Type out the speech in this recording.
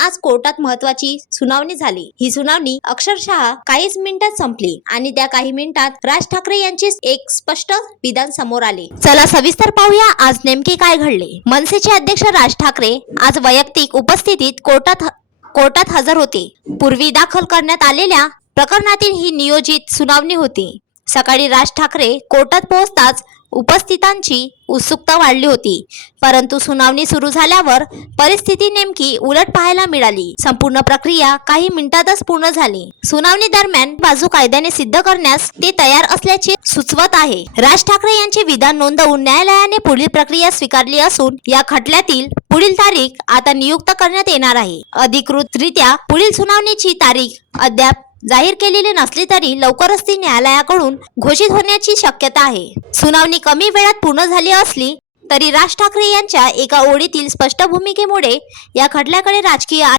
आज कोर्टात महत्वाची सुनावणी झाली. ही सुनावणी अक्षरशः काहीच मिनिटात संपली आणि त्या काही मिनिटात राज ठाकरे यांचे एक स्पष्ट विधान समोर आले. चला सविस्तर पाहूया आज नेमके काय घडले. मनसेचे अध्यक्ष राज ठाकरे आज वैयक्तिक उपस्थितीत कोर्टात कोर्टात हजर होते. पूर्वी दाखल करण्यात आलेल्या प्रकरणातील ही नियोजित सुनावणी होती. सकाळी राज ठाकरे कोर्टात पोहोचताच उपस्थितांची उत्सुकता वाढली होती. परंतु सुनावणी सुरू झाल्यावर परिस्थिती नेमकी उलट पाहायला मिळाली. संपूर्ण प्रक्रिया काही मिनिटातच पूर्ण झाली. सुनावणी दरम्यान बाजू कायद्याने सिद्ध करण्यास ते तयार असल्याचे सुचवत आहे. राज ठाकरे यांचे विधान नोंदवून न्यायालयाने पुढील प्रक्रिया स्वीकारली असून या खटल्यातील पुढील तारीख आता नियुक्त करण्यात येणार आहे. अधिकृतरित्या पुढील सुनावणीची तारीख अद्याप जाहीर केलेली नसली तरी लवकरच ती न्यायालयाकडून घोषित होण्याची शक्यता आहे. सुनावणी कमी वेळात पूर्ण झाली असली तरी राज ठाकरे यांच्या एका ओळीतील स्पष्ट भूमिकेमुळे या खटल्याकडे राजकीय